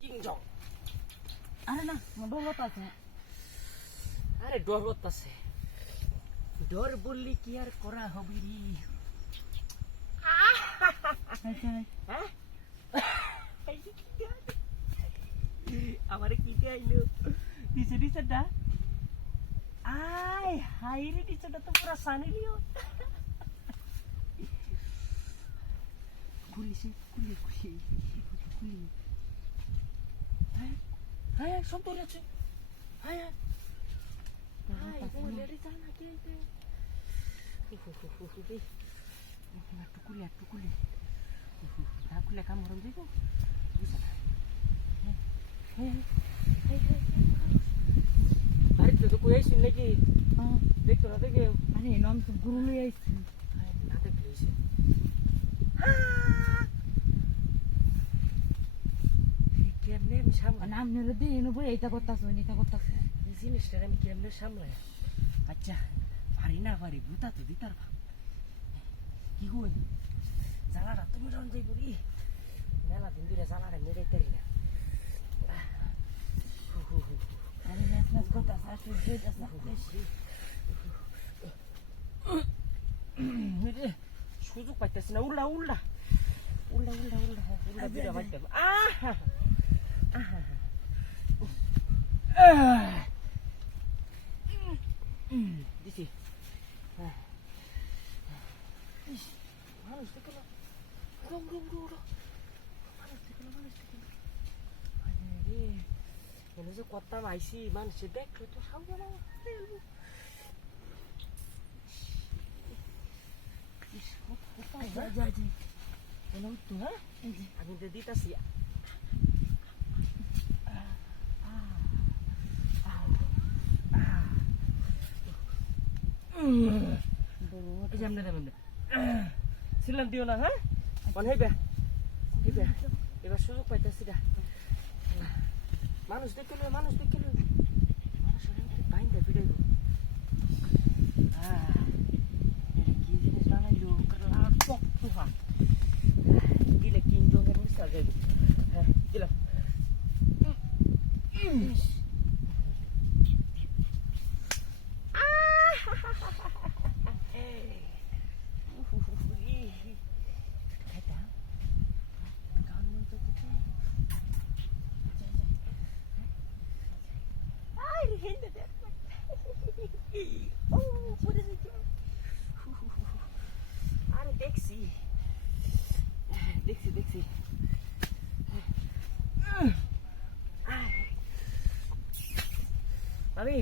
কিংজং আরে না ডর আছে আরে ডর হতাছে ডর বললি কি আর করা হবে রে হ্যাঁ আমারে কি আইলো টিচারটা আয় হাই রে টিচারটা তো পুরা সানি লিও খুলিছে খুলি হ্যাঁ হ্যাঁ সব ধরে আছে হ্যাঁ একটু খুলি না খুলে কাম মরম যাইব বুঝা না বাড়িতে তো কই আইসি নাকি দেখতো না দেখে আরে নাম তো গুরু লই আইছি না দেখলেইছে কেমনে আমি সামলাই নাম নেরে দি এনে বই এটা করতাছ এই জিনিসটা আমি কেমনে সামলাই আচ্ছা পারি বুতা তো দিতার ভাব কি হই জ্বালাটা তুমি যখন যাই করি মেলা দিন ধরে জ্বালাটা মেরাইতারি না আরে নাচ করতাছ আর তুই যেতাছ না সুযোগ পাইতেছি না উল্লা দুইটা বাজতে দিছি মানুষ দেখো না মানুষ যে করতাম আইসি মানুষ দেখলো তো সামনে না আমি তো দিতাছি ছিলাম দিও না হ্যাঁ হইবে এবার সুযোগ পাইতেছি না মানুষ দেখে মানুষ বাইন্দা বিড়াইব কি জিনিস বানাইলো পক্ত হাত দিলে কিংজঙ্গের মিশাল যাইব হ্যাঁ দিলাম আরে দেখছি ভাবি